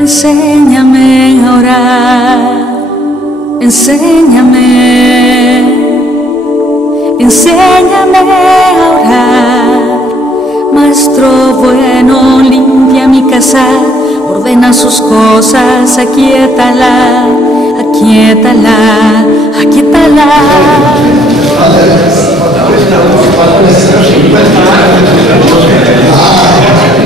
Enséñame a orar, enséñame a orar. Maestro bueno, limpia mi casa, ordena sus cosas, aquíétala, aquíétala, aquíétala.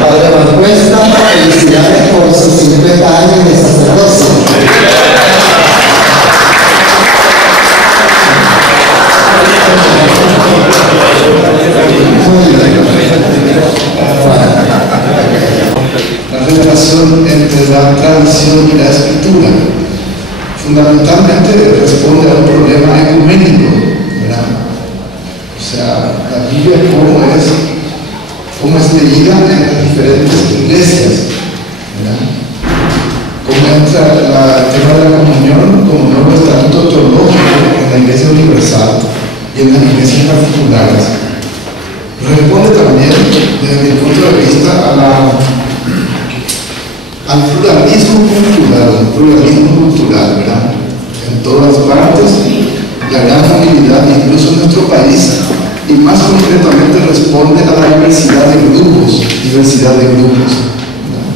Padre Marcuesta, felicidades por sus 50 años de sacerdocio. La relación entre la tradición y la escritura fundamentalmente responde a un problema ecuménico, ¿verdad? O sea, la Biblia cómo es leída en las diferentes iglesias, ¿verdad? Cómo entra el tema de la comunión como nuevo estatuto teológico en la Iglesia Universal y en las iglesias particulares. Responde también, desde mi punto de vista, al pluralismo cultural, ¿verdad? En todas partes, la gran movilidad, incluso en nuestro país, y más concretamente responde a la diversidad de grupos, ¿verdad?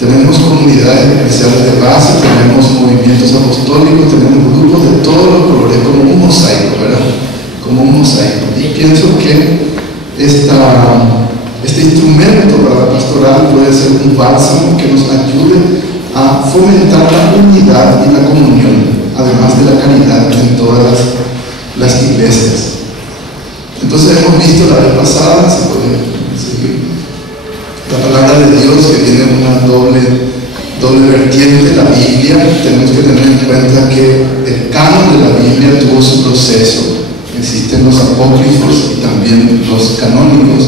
Tenemos comunidades especiales de base, tenemos movimientos apostólicos, tenemos grupos de todos los colores, como un mosaico, ¿verdad? Como un mosaico. Y pienso que este instrumento para la pastoral puede ser un bálsamo que nos ayude a fomentar la unidad y la comunión, además de la caridad en todas las iglesias. Entonces hemos visto la vez pasada, se puede seguir, la palabra de Dios que tiene una doble vertiente, la Biblia. Tenemos que tener en cuenta que el canon de la Biblia tuvo su proceso. Existen los apócrifos y también los canónicos.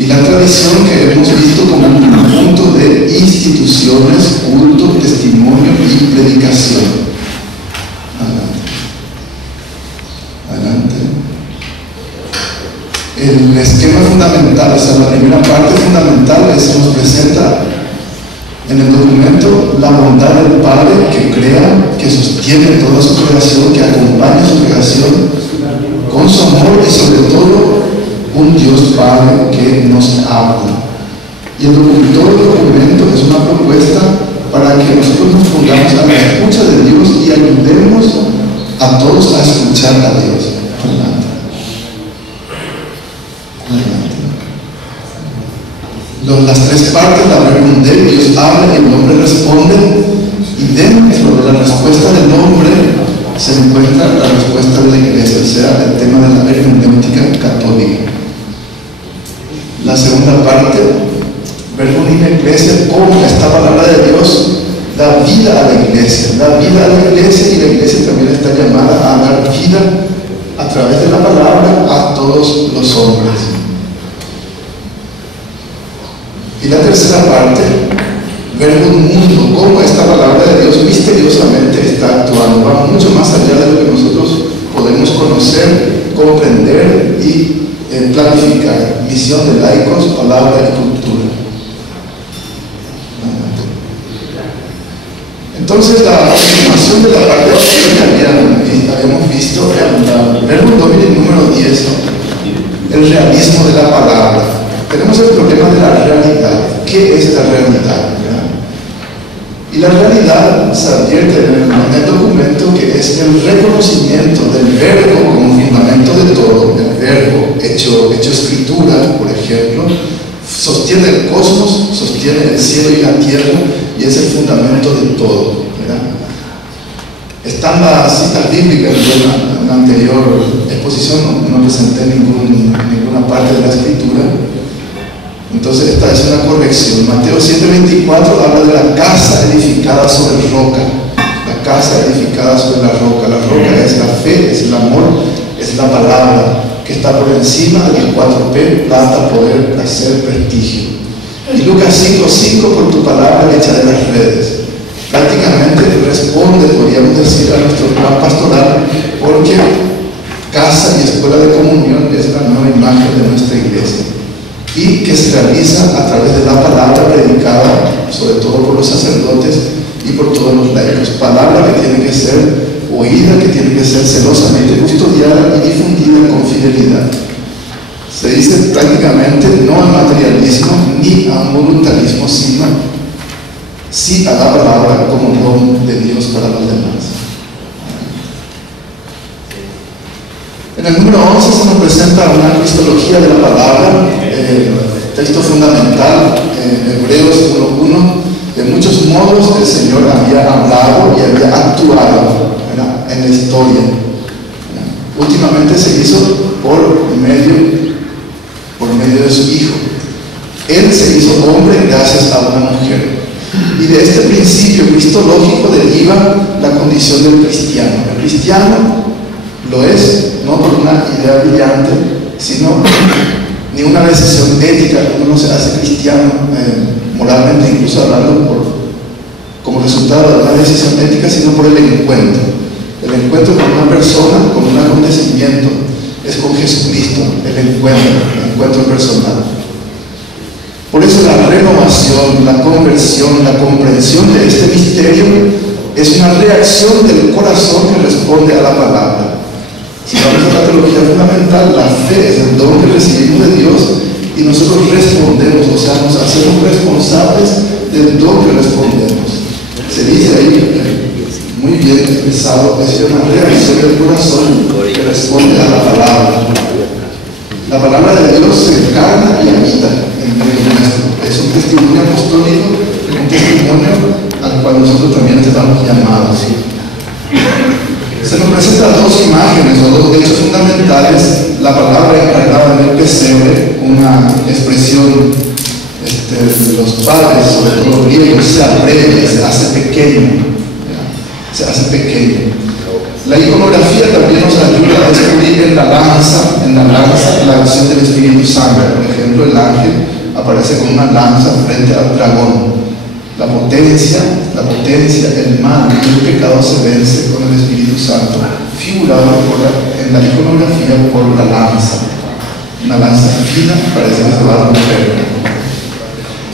Y la tradición que hemos visto como un conjunto de instituciones, culto, testimonio y predicación. Adelante. El esquema fundamental, o sea, la primera parte fundamental nos presenta en el documento la bondad del Padre que crea, que sostiene toda su creación, que acompaña su creación con su amor y sobre todo un Dios Padre que nos habla. Y todo el documento es una propuesta para que nosotros nos pongamos a la escucha de Dios y ayudemos a todos a escuchar a Dios. Adelante. Las tres partes, la responder, Dios habla y el hombre responde, y dentro de la respuesta del hombre se encuentra la respuesta de la iglesia, o sea, el tema de la hermenéutica católica. La segunda parte, verbo in iglesia, cómo esta palabra de Dios da vida a la iglesia, y la iglesia también está llamada a dar vida a través de la palabra a todos los hombres. Y la tercera parte, ver un mundo, cómo esta palabra de Dios misteriosamente está actuando, va mucho más allá de lo que nosotros podemos conocer, comprender y planificar. Misión de laicos, palabra y cultura. Entonces, la afirmación de la parte que habíamos visto en el verbo domini número 10, el realismo de la palabra. Tenemos el problema de la realidad. ¿Qué es la realidad? Y la realidad se advierte en el documento que es el reconocimiento del verbo como fundamento de todo. El verbo hecho escritura, por ejemplo, sostiene el cosmos, sostiene el cielo y la tierra y es el fundamento de todo, ¿verdad? Están las citas bíblicas. En la anterior exposición no presenté ninguna parte de la escritura. Entonces esta es una corrección. Mateo 7:24 habla de la casa edificada sobre roca. La casa edificada sobre la roca. La roca es la fe, es el amor, es la palabra que está por encima de las 4P: plata, poder, placer, prestigio. Y Lucas 5:5, por tu palabra echaré las redes. Prácticamente responde, podríamos decir, a nuestro plan pastoral, porque casa y escuela de comunión es la nueva imagen de nuestra iglesia. y que se realiza a través de la palabra predicada, sobre todo por los sacerdotes y por todos los laicos. Palabra que tiene que ser oída, que tiene que ser celosamente custodiada y difundida con fidelidad. Se dice prácticamente no al materialismo ni a un voluntarismo, sino sí a la palabra como don de Dios para los demás. En el número 11 se nos presenta una cristología de la palabra, texto fundamental en Hebreos 1:1. De muchos modos el Señor había hablado y había actuado, ¿verdad?, en la historia. Últimamente se hizo por medio de su Hijo. Él se hizo hombre gracias a una mujer. Y de este principio cristológico deriva la condición del cristiano. El cristiano lo es no por una idea brillante, sino ni una decisión ética. Uno no se hace cristiano moralmente, incluso hablando como resultado de una decisión ética, sino por el encuentro. El encuentro con una persona, con un acontecimiento, es con Jesucristo, el encuentro personal. Por eso la renovación, la conversión, la comprensión de este misterio es una reacción del corazón que responde a la palabra. Si vamos a la teología fundamental, la fe es el don que recibimos de Dios y nosotros respondemos, o sea, nos hacemos responsables del don que respondemos. Se dice ahí, muy bien expresado, es una reacción del corazón que responde a la palabra. La palabra de Dios se encarna y habita en medio nuestro. Es un testimonio apostólico, un testimonio al cual nosotros también estamos llamados. Se nos presentan dos imágenes o dos hechos fundamentales: la palabra encarnada en el pesebre, una expresión de los padres, sobre todo griegos, se abrevia, se hace pequeño, se hace pequeño. La iconografía también nos ayuda a descubrir en la lanza la acción del Espíritu Santo. Por ejemplo, el ángel aparece con una lanza frente al dragón. La potencia, el mal y el pecado se vence con el Espíritu Santo, figurado en la iconografía por la lanza. Una lanza fina, parece que se va a romper.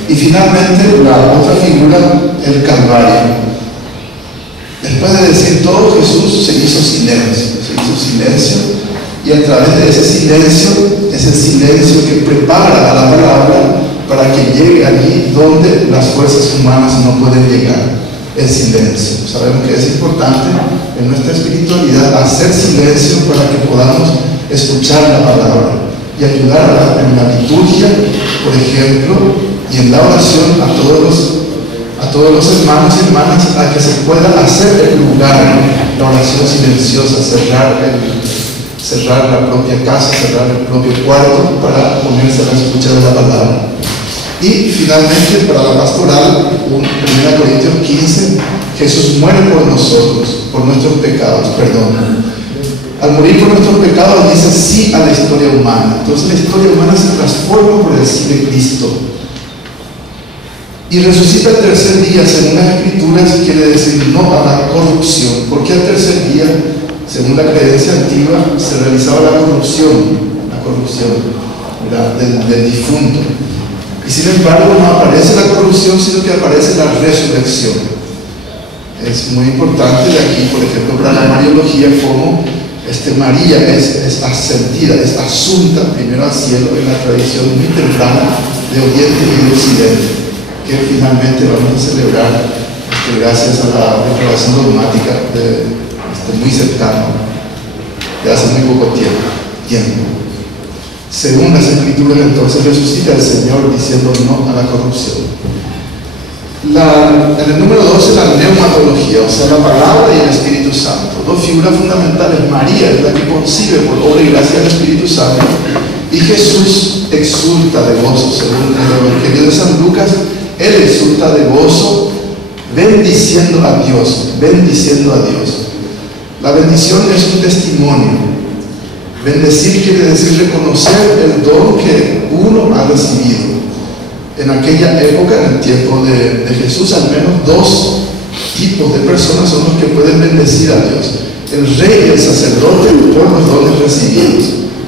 Y finalmente, la otra figura, el Calvario. Después de decir todo, Jesús se hizo silencio, y a través de ese silencio que prepara a la palabra para que llegue allí donde las fuerzas humanas no pueden llegar, el silencio. Sabemos que es importante en nuestra espiritualidad hacer silencio para que podamos escuchar la palabra y ayudar en la liturgia, por ejemplo, y en la oración a todos los hermanos y hermanas, a que se pueda hacer el lugar, la oración silenciosa, cerrar la propia casa, cerrar el propio cuarto para ponerse a la escucha de la palabra. Y finalmente, para la pastoral, 1 Corintios 15, Jesús muere por nosotros, por nuestros pecados, perdón. Al morir por nuestros pecados dice sí a la historia humana. Entonces la historia humana se transforma por el sí de Cristo. Y resucita el tercer día, según las Escrituras, quiere decir no a la corrupción. Porque al tercer día, según la creencia antigua, se realizaba la corrupción del difunto. Y sin embargo no aparece la corrupción, sino que aparece la resurrección. Es muy importante de aquí, por ejemplo, para la Mariología, cómo María es ascendida, es asunta primero al cielo en la tradición muy temprana de Oriente y de Occidente, que finalmente vamos a celebrar gracias a la declaración dogmática muy cercana, de hace muy poco tiempo. Según las Escrituras, entonces resucita el Señor diciendo no a la corrupción. En el número 12, la neumatología, o sea, la palabra y el Espíritu Santo. Dos figuras fundamentales. María es la que concibe por obra y gracia del Espíritu Santo, y Jesús exulta de gozo. Según el Evangelio de San Lucas, Él exulta de gozo bendiciendo a Dios. La bendición es un testimonio. Bendecir quiere decir reconocer el don que uno ha recibido. En aquella época, en el tiempo de Jesús, al menos dos tipos de personas son los que pueden bendecir a Dios: el rey y el sacerdote, por los dones recibidos.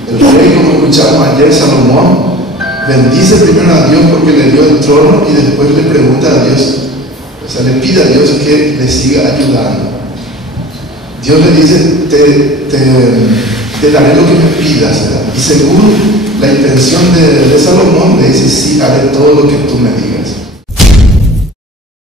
El rey, como escuchamos ayer, Salomón, bendice primero a Dios porque le dio el trono y después le pregunta a Dios, o sea, le pide a Dios que le siga ayudando. Dios le dice, te daré lo que me pidas, ¿verdad? Y según la intención de Salomón, le dice, sí, haré todo lo que tú me digas.